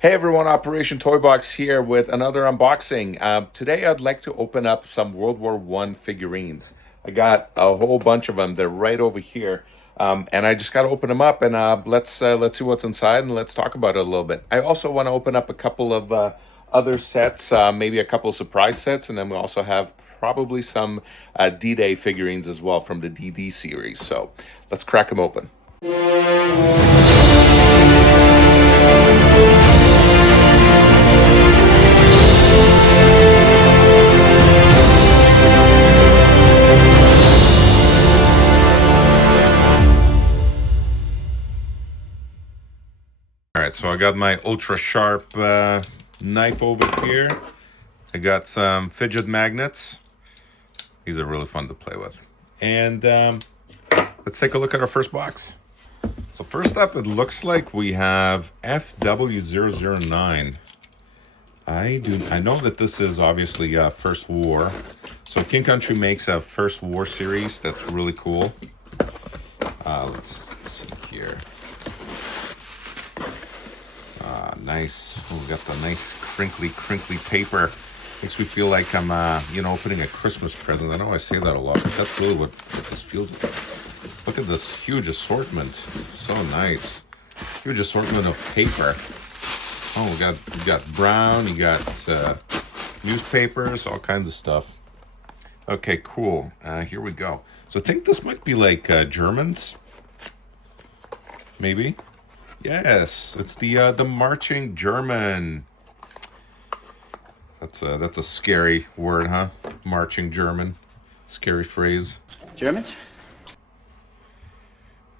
Hey everyone, Operation Toy Box here with another unboxing. Today I'd like to open up some World War One figurines. I got a whole bunch of them. They're right over here, and I just got to open them up and let's see what's inside and let's talk about it a little bit. I also want to open up a couple of other sets, maybe a couple of surprise sets, and then we also have probably some D-Day figurines as well from the DD series. So let's crack them open. All right, so I got my ultra sharp knife over here. I got some fidget magnets. These are really fun to play with. And let's take a look at our first box. So first up, it looks like we have FW009. I know that this is obviously First War. So King Country makes a First War series that's really cool. Let's see here. Nice. Oh, we got the nice crinkly paper. Makes me feel like I'm, opening a Christmas present. I know I say that a lot, but that's really what this feels like. Look at this huge assortment. So nice. Huge assortment of paper. Oh, we got brown. You got newspapers, all kinds of stuff. Okay, cool. Here we go. So I think this might be like Germans. Maybe. Yes, it's the marching German. That's a scary word, huh? Marching German, scary phrase. Germans?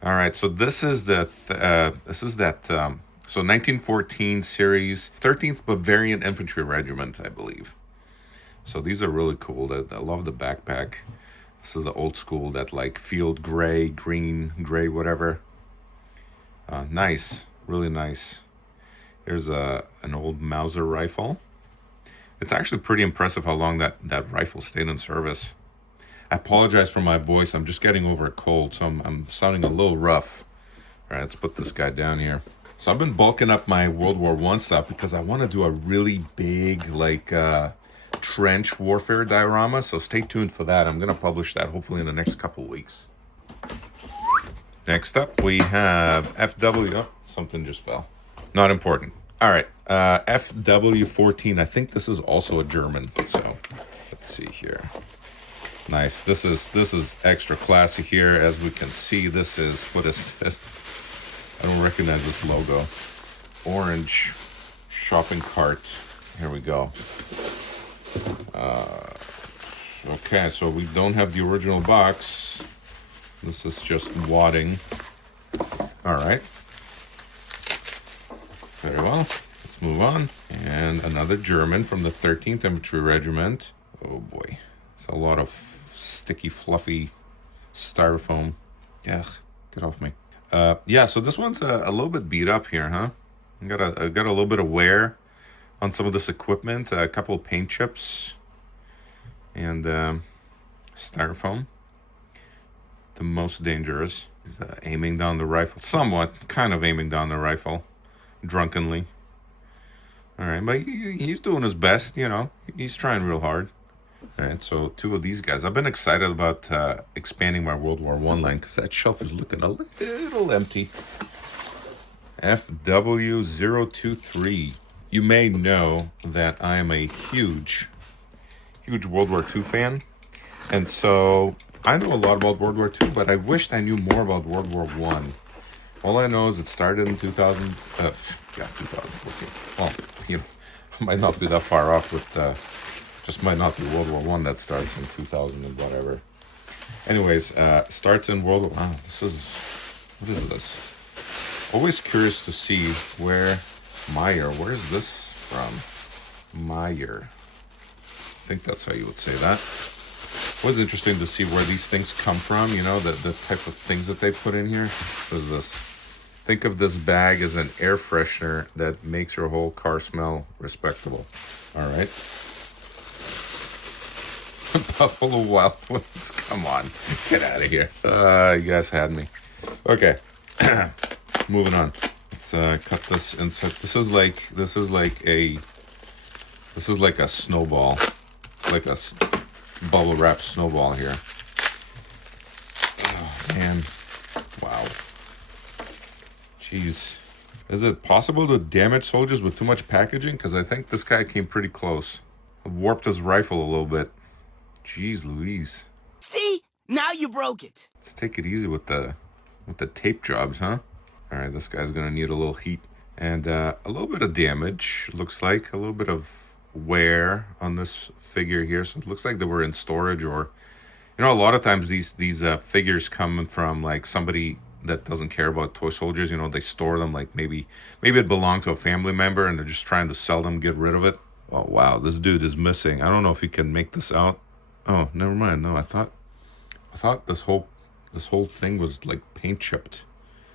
All right, so this is that 1914 series, 13th Bavarian Infantry Regiment, I believe. So these are really cool. I love the backpack. This is the old school, that like field gray, green, gray, whatever. Nice, really nice. Here's an old Mauser rifle. It's actually pretty impressive how long that rifle stayed in service. I apologize for my voice. I'm just getting over a cold, so I'm sounding a little rough. All right, let's put this guy down here. So I've been bulking up my World War One stuff because I want to do a really big, like, trench warfare diorama. So stay tuned for that. I'm going to publish that hopefully in the next couple weeks. Next up, we have FW. Oh, something just fell. Not important. All right, FW14. I think this is also a German. So let's see here. Nice. This is extra classy here. As we can see, this is, what is this? I don't recognize this logo. Orange shopping cart. Here we go. Okay, so we don't have the original box. This is just wadding. All right. Very well. Let's move on. And another German from the 13th Infantry Regiment. Oh boy. It's a lot of sticky, fluffy styrofoam. Yeah, get off me. Yeah, so this one's a little bit beat up here, huh? I got a little bit of wear on some of this equipment. A couple of paint chips. And styrofoam. The most dangerous. He's aiming down the rifle. Somewhat, kind of aiming down the rifle. Drunkenly. All right, but he's doing his best, He's trying real hard. All right, so two of these guys. I've been excited about expanding my World War One line because that shelf is looking a little empty. FW023. You may know that I am a huge World War II fan. And so I know a lot about World War II, but I wished I knew more about World War One. All I know is it started in 2014. Well, I might not be that far off with, just might not be World War One that starts in 2000 and whatever. Anyways, starts in World War. Wow, what is this? Always curious to see where's this from? Meyer. I think that's how you would say that. It was interesting to see where these things come from, the type of things that they put in here. What is this? Think of this bag as an air freshener that makes your whole car smell respectable. All right. Buffalo Wild Wings. Come on. Get out of here. You guys had me. Okay. Moving on. Let's Let's cut this inside. This is like a snowball. It's like a bubble wrap snowball here. Oh man, wow. Jeez, is it possible to damage soldiers with too much packaging? Because I think this guy came pretty close. Warped his rifle a little bit. Jeez Louise. See? Now you broke it. Let's take it easy with the tape jobs, huh? All right, this guy's gonna need a little heat and a little bit of damage. Looks like a little bit of wear on this figure here. So it looks like they were in storage, or you know, a lot of times these figures come from like somebody that doesn't care about toy soldiers. You know, they store them like maybe it belonged to a family member and they're just trying to sell them, get rid of it. Oh wow, this dude is missing. I don't know if he can make this out. Oh, never mind. No, I thought this whole thing was like paint chipped.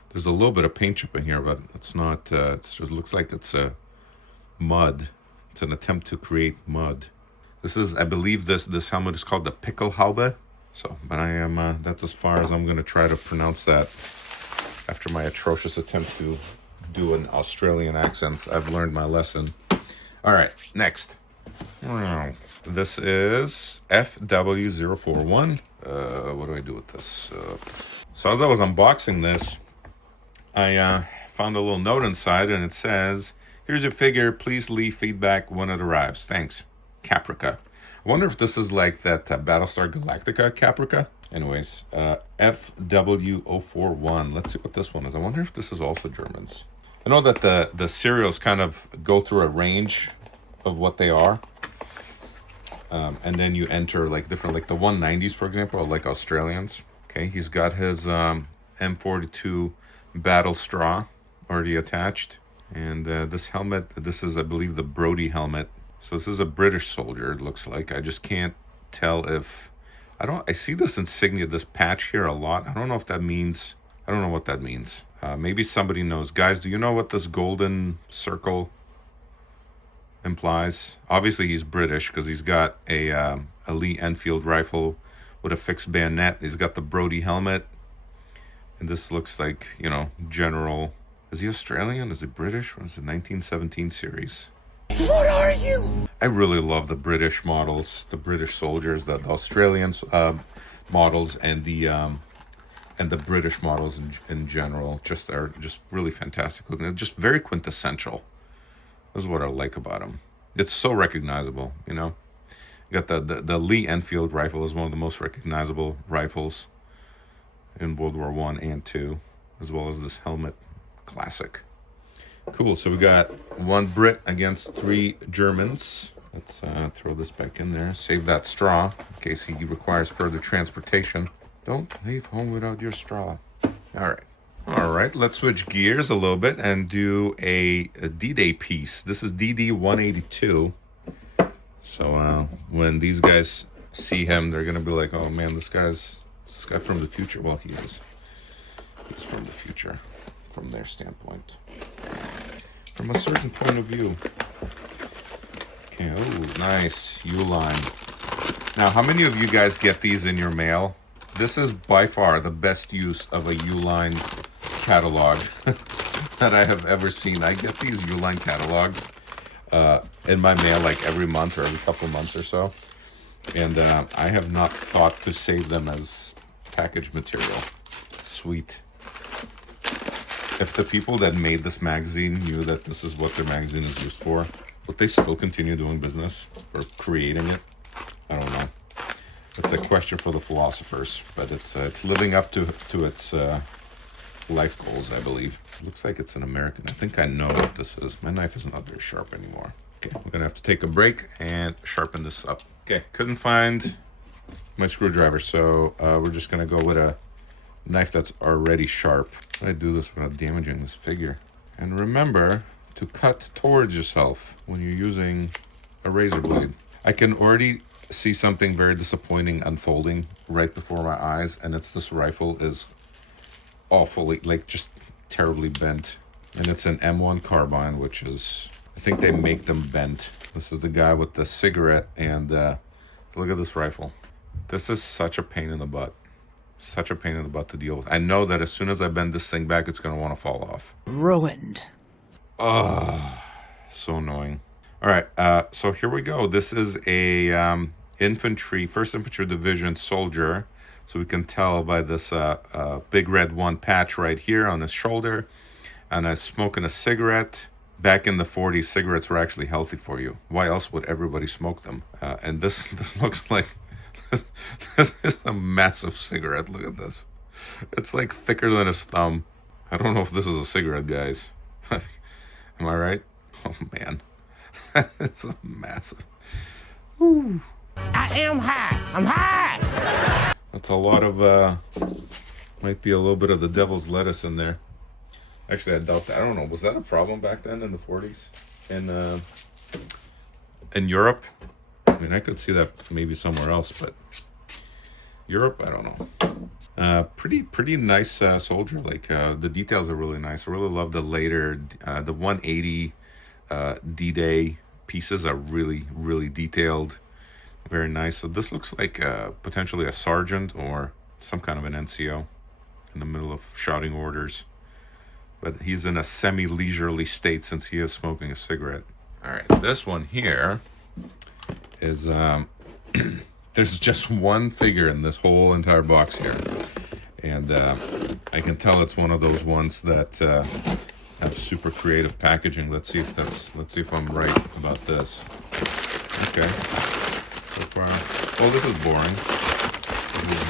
There's a little bit of paint chip in here, but it's not. It just looks like it's mud. It's an attempt to create mud. This is, I believe, this helmet is called the Pickelhaube. So, but I am. That's as far as I'm going to try to pronounce that. After my atrocious attempt to do an Australian accent, I've learned my lesson. All right, next. This is FW041. What do I do with this? So as I was unboxing this, I found a little note inside, and it says, "Here's your figure. Please leave feedback when it arrives. Thanks, Caprica." I wonder if this is like that Battlestar Galactica Caprica. Anyways, FW041. Let's see what this one is. I wonder if this is also Germans. I know that the serials kind of go through a range of what they are. And then you enter like different, like the 190s, for example, are like Australians. Okay, he's got his M42 battle straw already attached. And this helmet, this is, I believe, the Brody helmet. So this is a British soldier, it looks like. I just can't tell if... I see this insignia, this patch here a lot. I don't know if that means... I don't know what that means. Maybe somebody knows. Guys, do you know what this golden circle implies? Obviously he's British because he's got a Lee Enfield rifle with a fixed bayonet. He's got the Brody helmet, and this looks like, you know, general. Is he Australian? Is he British? Or is it 1917 series? What are you? I really love the British models, the British soldiers, the Australian models, and the British models in general. Are just really fantastic looking. They're just very quintessential. This is what I like about them. It's so recognizable, you know. You got the Lee Enfield rifle is one of the most recognizable rifles in World War I and II, as well as this helmet. Classic. Cool, so we got 1 Brit against 3 Germans. Let's throw this back in there. Save that straw in case he requires further transportation. Don't leave home without your straw. All right, let's switch gears a little bit and do a D-Day piece. This is DD-182. So when these guys see him, they're gonna be like, "Oh man, this guy from the future." Well, he is. He's from the future, from their standpoint, from a certain point of view. Okay. Oh, nice U-line. Now, how many of you guys get these in your mail? This is by far the best use of a U-line catalog that I have ever seen. I get these U-line catalogs in my mail like every month or every couple of months or so, and I have not thought to save them as package material. Sweet. If the people that made this magazine knew that this is what their magazine is used for, would they still continue doing business or creating it? I don't know. It's a question for the philosophers, but it's living up to its life goals, I believe. Looks like it's an American. I think I know what this is. My knife is not very sharp anymore. Okay, we're gonna have to take a break and sharpen this up. Okay, couldn't find my screwdriver, so we're just gonna go with a knife that's already sharp. How do I do this without damaging this figure? And remember to cut towards yourself when you're using a razor blade. I can already see something very disappointing unfolding right before my eyes, and it's this rifle is awfully, like, just terribly bent, and it's an M1 carbine, which is, I think they make them bent. This is the guy with the cigarette, and look at this rifle. This is such a pain in the butt. Such a pain in the butt to deal with. I know that as soon as I bend this thing back, it's going to want to fall off. Ruined. Oh, so annoying. All right, so here we go. This is a infantry, 1st Infantry Division soldier. So we can tell by this big red 1 patch right here on his shoulder. And I'm smoking a cigarette. Back in the 40s, cigarettes were actually healthy for you. Why else would everybody smoke them? And this looks like, this is a massive cigarette. Look at this. It's like thicker than his thumb. I don't know if this is a cigarette, guys. Am I right? Oh, man. It's a massive. Woo. I am high. I'm high. That's a lot of, might be a little bit of the devil's lettuce in there. Actually, I doubt that. I don't know. Was that a problem back then in the 40s? In Europe? I mean, I could see that maybe somewhere else, but Europe, I don't know. Pretty nice soldier. Like, the details are really nice. I really love the later, the 180 D-Day pieces are really, really detailed. Very nice. So this looks like potentially a sergeant or some kind of an NCO in the middle of shouting orders. But he's in a semi-leisurely state since he is smoking a cigarette. All right, this one here is, there's just one figure in this whole entire box here. And I can tell it's one of those ones that have super creative packaging. Let's see if I'm right about this. Okay. So far, well, this is boring. This is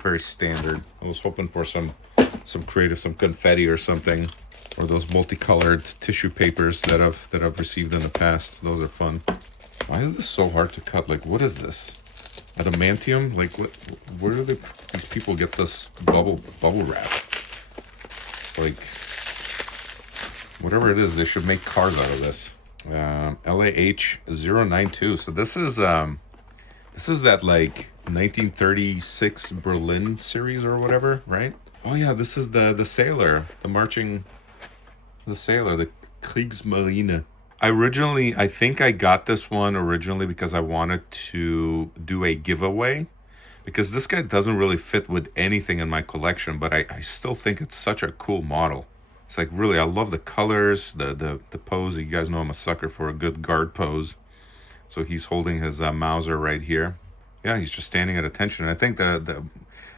very standard. I was hoping for some creative, some confetti or something, or those multicolored tissue papers that I've received in the past. Those are fun. Why is this so hard to cut? Like, what is this? Adamantium? Like, what? Where do these people get this bubble wrap? It's like, whatever it is, they should make cars out of this. LAH-092. So this is that like 1936 Berlin series or whatever, right? Oh yeah, this is the sailor, the sailor, the Kriegsmarine. I think I got this one originally because I wanted to do a giveaway, because this guy doesn't really fit with anything in my collection, but I still think it's such a cool model. It's like, really, I love the colors, the pose. You guys know I'm a sucker for a good guard pose. So he's holding his Mauser right here. Yeah, he's just standing at attention. And I think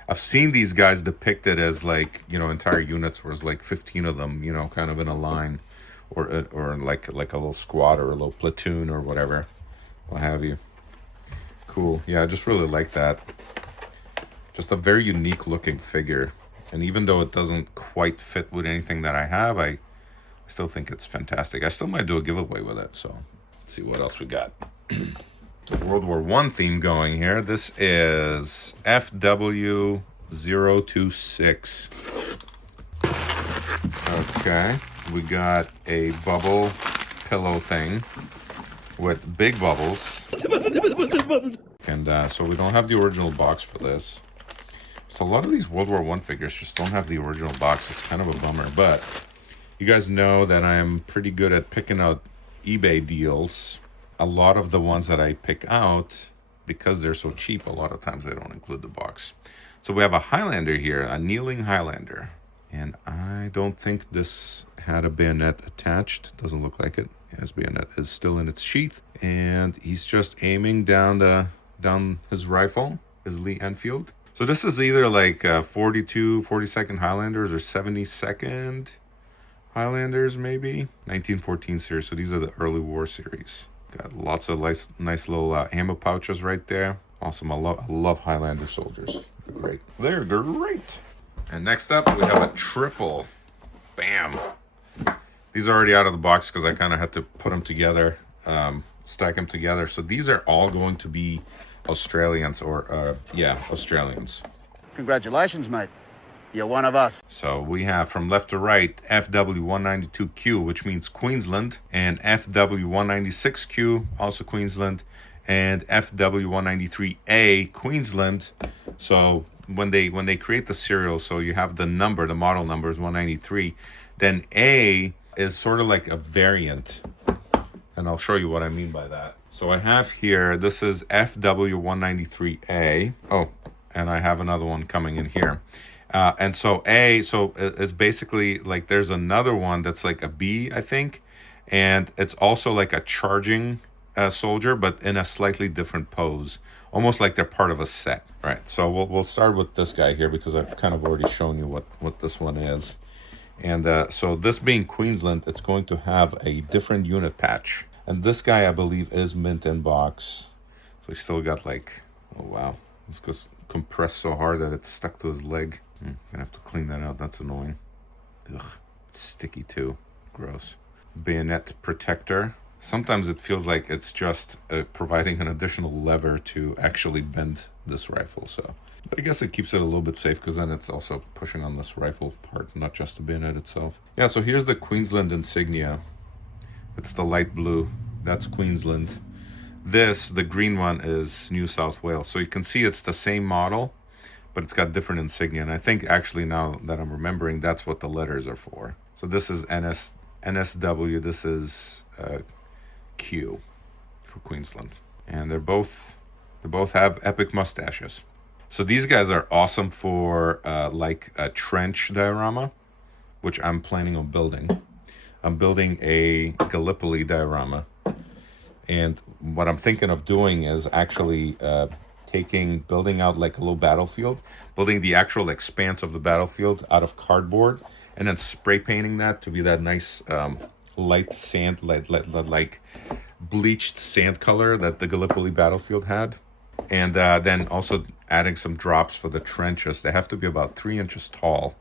I've seen these guys depicted as like, you know, entire units where it's like 15 of them, you know, kind of in a line, or like a little squad or a little platoon or whatever, what have you. Cool. Yeah, I just really like that. Just a very unique looking figure. And even though it doesn't quite fit with anything that I have, I still think it's fantastic. I still might do a giveaway with it. So let's see what else we got. The World War I theme going here. This is FW026. Okay, we got a bubble pillow thing with big bubbles. And so we don't have the original box for this. So a lot of these World War I figures just don't have the original box. It's kind of a bummer, but you guys know that I am pretty good at picking out eBay deals. A lot of the ones that I pick out, because they're so cheap, a lot of times they don't include the box. So we have a Highlander here, a kneeling Highlander. And I don't think this had a bayonet attached. Doesn't look like it. His bayonet is still in its sheath. And he's just aiming down his rifle, his Lee Enfield. So this is either like 42nd Highlanders or 72nd Highlanders, maybe. 1914 series. So these are the early war series. Got lots of nice little ammo pouches right there. Awesome. I love Highlander soldiers. They're great. They're great. And next up, we have a triple. Bam. These are already out of the box because I kind of had to put them together, stack them together. So these are all going to be Australians, or Australians. Congratulations, mate. You're one of us. So we have from left to right FW192Q, which means Queensland, and FW196Q, also Queensland, and FW193A, Queensland. So when they create the serial, so you have the number, the model number is 193, then A is sort of like a variant, and I'll show you what I mean by that. So I have here, this is FW193A. Oh, and I have another one coming in here. And so it's basically like there's another one that's like a B, I think, and it's also like a charging soldier, but in a slightly different pose, almost like they're part of a set. All right, so we'll start with this guy here because I've kind of already shown you what this one is. And so this being Queensland, it's going to have a different unit patch. And this guy, I believe, is mint in box. So he still got like, oh wow, this goes compressed so hard that it's stuck to his leg. Gonna have to clean that out. That's annoying. Ugh, it's sticky too. Gross. Bayonet protector. Sometimes it feels like it's just providing an additional lever to actually bend this rifle. So, but I guess it keeps it a little bit safe because then it's also pushing on this rifle part, not just the bayonet itself. Yeah. So here's the Queensland insignia. It's the light blue. That's Queensland. This, the green one, is New South Wales. So you can see it's the same model, but it's got different insignia. And I think actually now that I'm remembering, that's what the letters are for. So this is NSW, this is Q for Queensland. And they both have epic mustaches. So these guys are awesome for like a trench diorama, which I'm planning on building. I'm building a Gallipoli diorama. And what I'm thinking of doing is actually building out like a little battlefield, building the actual expanse of the battlefield out of cardboard, and then spray painting that to be that nice light sand, like bleached sand color that the Gallipoli battlefield had. And then also adding some drops for the trenches. They have to be about 3 inches tall.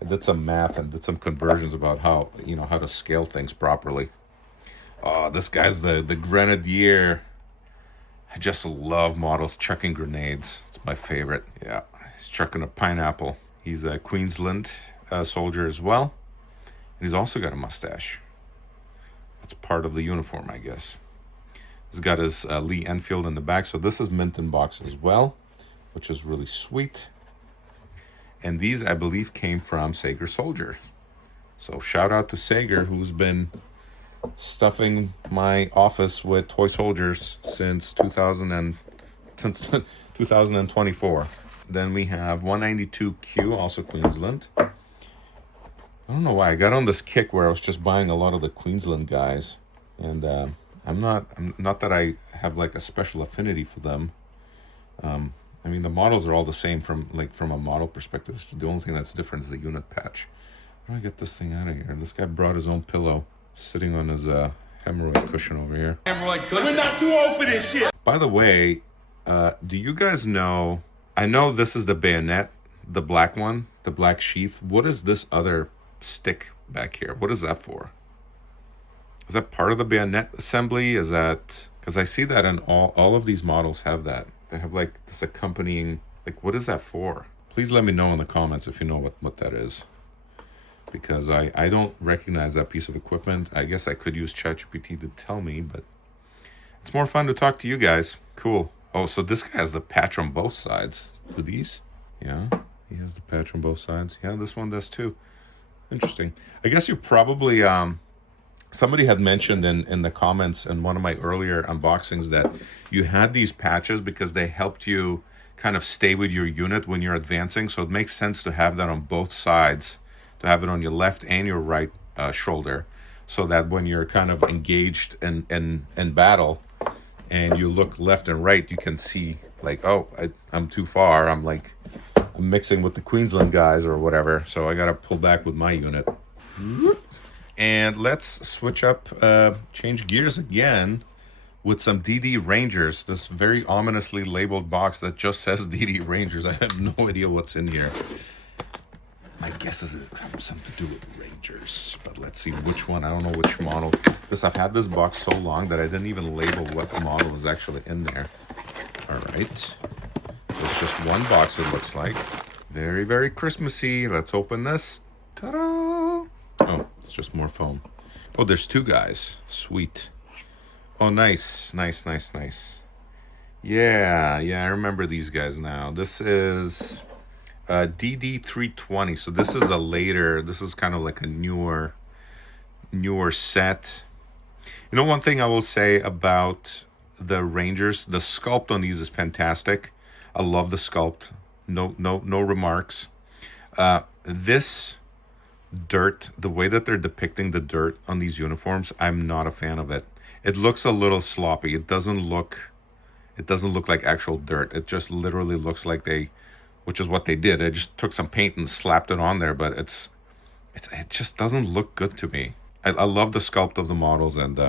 I did some math and did some conversions about how to scale things properly. Oh, this guy's the Grenadier. I just love models chucking grenades. It's my favorite. Yeah, he's chucking a pineapple. He's a Queensland soldier as well. And he's also got a mustache. That's part of the uniform, I guess. He's got his Lee Enfield in the back. So this is mint in box as well, which is really sweet. And these, I believe, came from Sager Soldier. So shout out to Sager, who's been stuffing my office with toy soldiers since 2024. Then we have 192Q, also Queensland. I don't know why I got on this kick where I was just buying a lot of the Queensland guys, and I'm not that I have like a special affinity for them. I mean, the models are all the same from a model perspective. The only thing that's different is the unit patch. How do I get this thing out of here? This guy brought his own pillow, sitting on his hemorrhoid cushion over here. Hemorrhoid cushion. We're not too old for this shit. By the way, do you guys know? I know this is the bayonet, the black one, the black sheath. What is this other stick back here? What is that for? Is that part of the bayonet assembly? Is that, because I see that in all of these models have that. They have like this accompanying, like, what is that for? Please let me know in the comments if you know what that is, because I don't recognize that piece of equipment. I guess I could use ChatGPT to tell me, but it's more fun to talk to you guys. Cool. Oh, so this guy has the patch on both sides. Do these? Yeah, he has the patch on both sides. Yeah, this one does too. Interesting. I guess you probably somebody had mentioned in the comments in one of my earlier unboxings that you had these patches because they helped you kind of stay with your unit when you're advancing. So it makes sense to have that on both sides, to have it on your left and your right shoulder, so that when you're kind of engaged in battle and you look left and right, you can see like, oh, I'm too far. I'm mixing with the Queensland guys or whatever. So I got to pull back with my unit. And let's switch up, change gears again with some DD Rangers. This very ominously labeled box that just says DD Rangers. I have no idea what's in here. My guess is it has something to do with Rangers, but let's see which one. I don't know which model. I've had this box so long that I didn't even label what model is actually in there. All right. There's just one box, it looks like. Very, very Christmassy. Let's open this. Ta-da! Oh, it's just more foam. Oh, there's two guys. Sweet. Oh, nice. Nice, nice, nice. Yeah, I remember these guys now. This is DD320. So this is this is kind of like a newer set. You know, one thing I will say about the Rangers, the sculpt on these is fantastic. I love the sculpt. no remarks. This dirt, the way that they're depicting the dirt on these uniforms, I'm not a fan of it. It looks a little sloppy. It doesn't look like actual dirt. It just literally looks like which is what they did. They just took some paint and slapped it on there, but it just doesn't look good to me. I love the sculpt of the models, and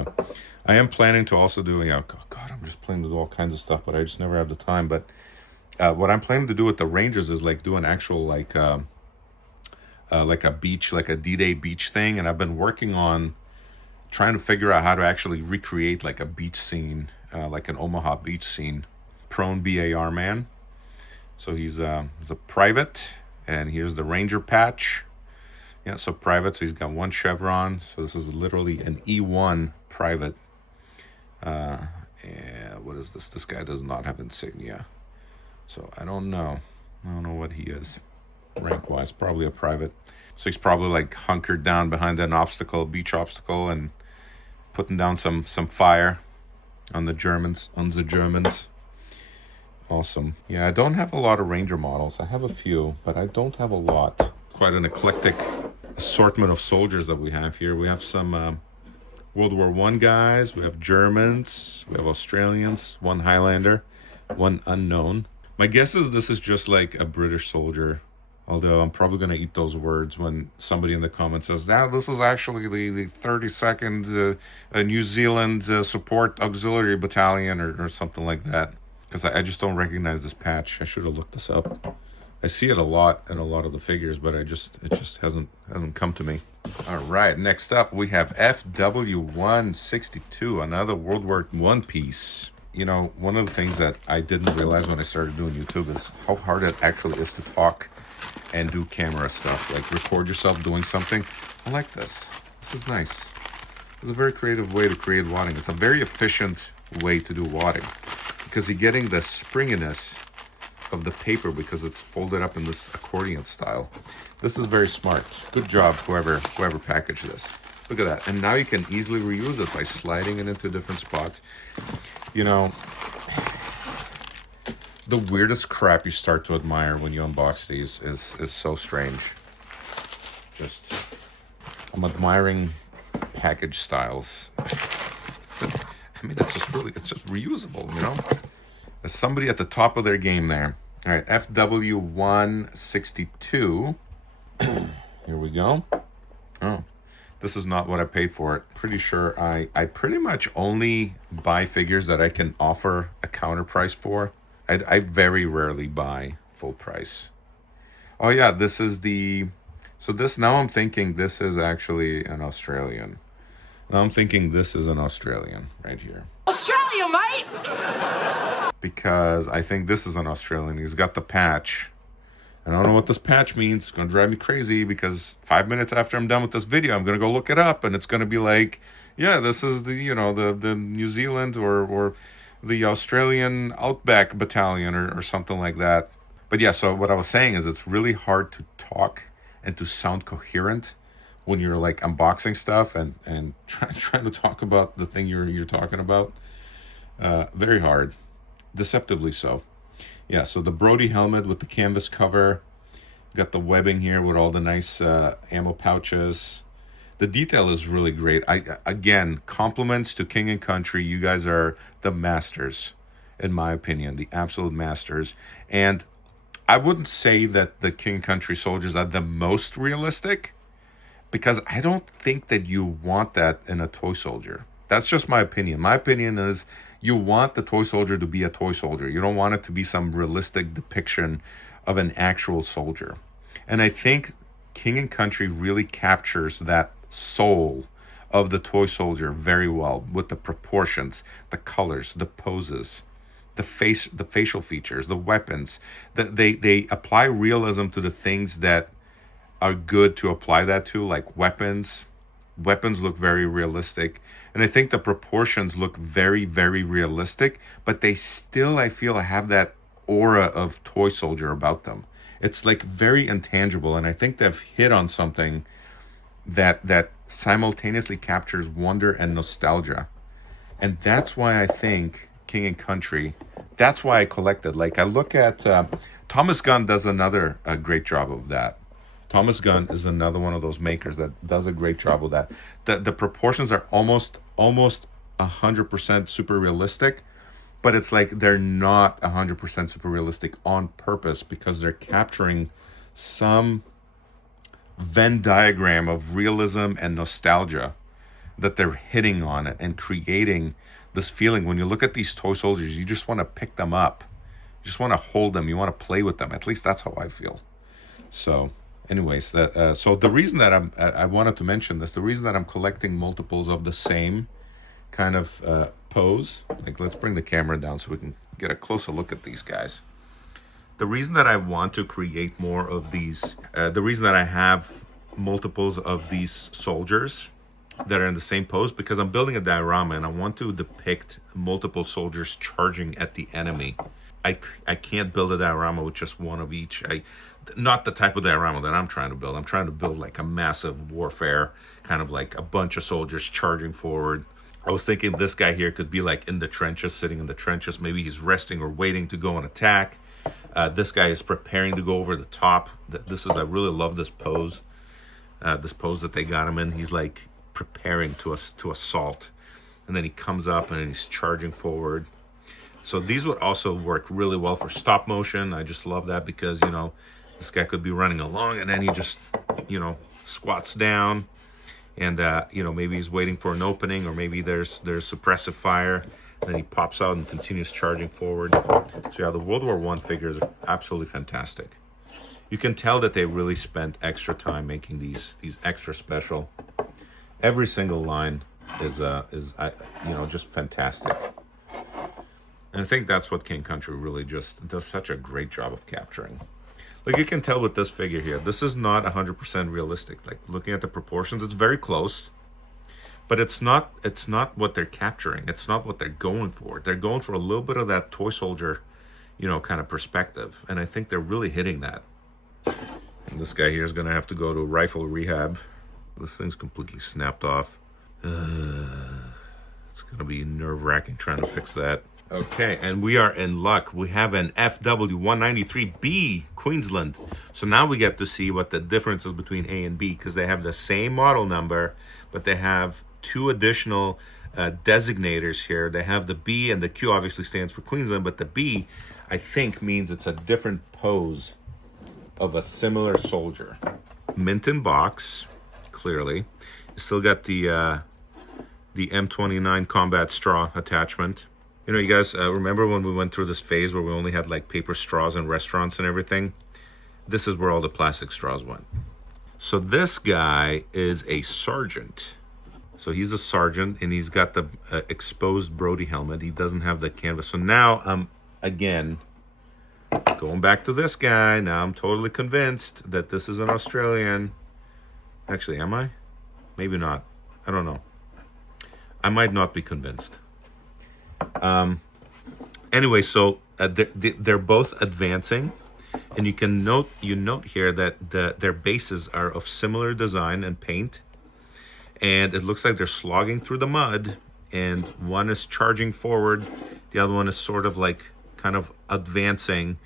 I am planning to also do, God, I'm just planning to do all kinds of stuff, but I just never have the time. But what I'm planning to do with the Rangers is like do an actual like a beach, like a D-Day beach thing, and I've been working on trying to figure out how to actually recreate like a beach scene, like an Omaha beach scene. Prone BAR man. So he's a private, and here's the Ranger patch. Yeah, so private, so he's got one chevron. So this is literally an E1 private. And what is this? This guy does not have insignia. So I don't know what he is rank-wise. Probably a private. So he's probably like hunkered down behind an beach obstacle, and putting down some fire on the Germans. Awesome. Yeah, I don't have a lot of Ranger models. I have a few, but I don't have a lot. Quite an eclectic assortment of soldiers that we have here. We have some World War I guys. We have Germans. We have Australians. One Highlander. One unknown. My guess is this is just like a British soldier. Although I'm probably going to eat those words when somebody in the comments says, "Now this is actually the 32nd New Zealand Support Auxiliary Battalion," or something like that. Because I just don't recognize this patch. I should have looked this up. I see it a lot in a lot of the figures, but it just hasn't come to me. All right, next up we have FW162, another World War I piece. One of the things that I didn't realize when I started doing YouTube is how hard it actually is to talk and do camera stuff, like record yourself doing something. I like this. This is nice. It's a very creative way to create wadding. It's a very efficient way to do wadding, because you're getting the springiness of the paper because it's folded up in this accordion style. This is very smart. Good job, whoever packaged this. Look at that. And now you can easily reuse it by sliding it into different spots. The weirdest crap you start to admire when you unbox these is so strange. I'm admiring package styles. I mean, it's just reusable, There's somebody at the top of their game there. All right, FW162. Here we go. Oh, this is not what I paid for it. Pretty sure I pretty much only buy figures that I can offer a counter price for. I very rarely buy full price. Oh yeah, this is now I'm thinking this is actually an Australian. Now I'm thinking this is an Australian right here. Australia, mate! Because I think this is an Australian. He's got the patch. And I don't know what this patch means. It's going to drive me crazy, because 5 minutes after I'm done with this video, I'm going to go look it up, and it's going to be like, yeah, this is the New Zealand or the Australian Outback Battalion or something like that. But yeah, so what I was saying is it's really hard to talk and to sound coherent when you're like unboxing stuff and trying to talk about the thing you're talking about. Very hard. Deceptively so. Yeah, so the Brody helmet with the canvas cover. Got the webbing here with all the nice ammo pouches. The detail is really great. Again, compliments to King and Country. You guys are the masters, in my opinion, the absolute masters. And I wouldn't say that the King and Country soldiers are the most realistic, because I don't think that you want that in a toy soldier. That's just my opinion. My opinion is you want the toy soldier to be a toy soldier. You don't want it to be some realistic depiction of an actual soldier. And I think King and Country really captures that soul of the toy soldier very well, with the proportions, the colors, the poses, the facial features, the weapons. They apply realism to the things that are good to apply that to, like weapons. Weapons look very realistic, and I think the proportions look very, very realistic, but they still, I feel, have that aura of toy soldier about them. It's like very intangible, and I think they've hit on something that simultaneously captures wonder and nostalgia. And that's why I think King and Country That's why I collected. Like I look at Thomas Gunn does another great job of that. Thomas Gunn is another one of those makers that does a great job with that. The proportions are almost 100% super realistic, but it's like they're not 100% super realistic on purpose because they're capturing some Venn diagram of realism and nostalgia that they're hitting on it and creating this feeling. When you look at these toy soldiers, you just want to pick them up. You just want to hold them. You want to play with them. At least that's how I feel. So anyways, so the reason that I wanted to mention this, the reason that I'm collecting multiples of the same kind of pose, like let's bring the camera down so we can get a closer look at these guys. The reason that I want to create more of these, the reason that I have multiples of these soldiers that are in the same pose, because I'm building a diorama and I want to depict multiple soldiers charging at the enemy. I can't build a diorama with just one of each. Not the type of diorama that I'm trying to build. I'm trying to build like a massive warfare, kind of like a bunch of soldiers charging forward. I was thinking this guy here could be like in the trenches, sitting in the trenches. Maybe he's resting or waiting to go and attack. This guy is preparing to go over the top. I really love this pose. This pose that they got him in. He's like preparing to assault. And then he comes up and he's charging forward. So these would also work really well for stop motion. I just love that because, you know, this guy could be running along and then he just, you know, squats down and, you know, maybe he's waiting for an opening or maybe there's suppressive fire. And then he pops out and continues charging forward. So yeah, the World War I figures are absolutely fantastic. You can tell that they really spent extra time making these extra special. Every single line is you know, just fantastic. And I think that's what King Country really just does such a great job of capturing. Like you can tell with this figure here, this is not 100% realistic. Like looking at the proportions, it's very close. But it's not what they're capturing. It's not what they're going for. They're going for a little bit of that toy soldier, you know, kind of perspective. And I think they're really hitting that. And this guy here is going to have to go to rifle rehab. This thing's completely snapped off. It's going to be nerve-wracking trying to fix that. Okay, and we are in luck. We have an FW193B Queensland. So now we get to see what the difference is between A and B, because they have the same model number, but they have two additional designators here. They have the B, and the Q obviously stands for Queensland, but the B, I think, means it's a different pose of a similar soldier. Mint in box, clearly. Still got the M29 combat straw attachment. You know, you guys remember when we went through this phase where we only had like paper straws in restaurants and everything? This is where all the plastic straws went. So this guy is a sergeant. So he's a sergeant and he's got the exposed Brody helmet. He doesn't have the canvas. So now again, going back to this guy. Now I'm totally convinced that this is an Australian. Actually, am I? Maybe not. I don't know. I might not be convinced. Anyway, so they're both advancing, and you note here that their bases are of similar design and paint, and it looks like they're slogging through the mud, and one is charging forward, the other one is sort of like kind of advancing,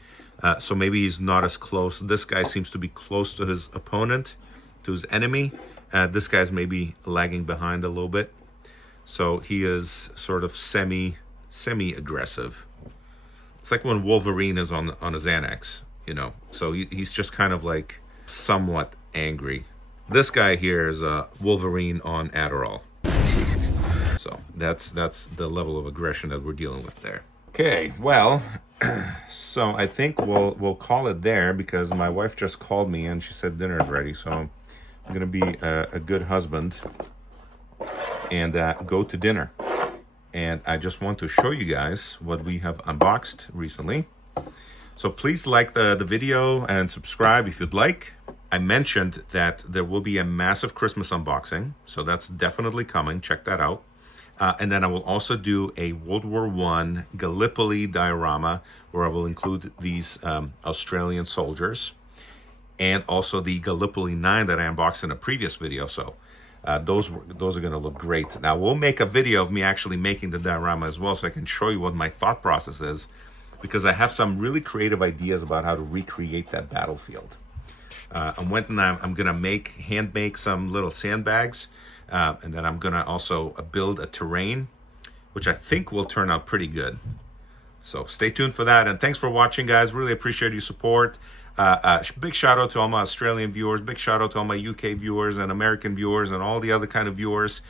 so maybe he's not as close. This guy seems to be close to his opponent, to his enemy. This guy's maybe lagging behind a little bit. So he is sort of semi-aggressive. It's like when Wolverine is on a Xanax, you know. So he's just kind of like somewhat angry. This guy here is Wolverine on Adderall. So that's the level of aggression that we're dealing with there. Okay, well, so I think we'll call it there because my wife just called me and she said dinner's ready. So I'm gonna be a good husband and go to dinner. And I just want to show you guys what we have unboxed recently. So please like the video and subscribe if you'd like. I mentioned that there will be a massive Christmas unboxing, so that's definitely coming. Check that out. And then I will also do a World War I Gallipoli diorama where I will include these Australian soldiers and also the Gallipoli 9 that I unboxed in a previous video. So those are going to look great. Now we'll make a video of me actually making the diorama as well, so I can show you what my thought process is because I have some really creative ideas about how to recreate that battlefield. I'm gonna hand make some little sandbags, and then I'm gonna also build a terrain, which I think will turn out pretty good. So stay tuned for that, and thanks for watching, guys. Really appreciate your support. Big shout out to all my Australian viewers, big shout out to all my UK viewers and American viewers and all the other kind of viewers.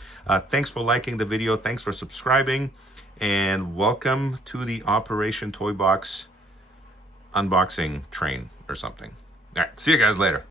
Thanks for liking the video, thanks for subscribing, and welcome to the Operation Toy Box unboxing train or something. All right, see you guys later.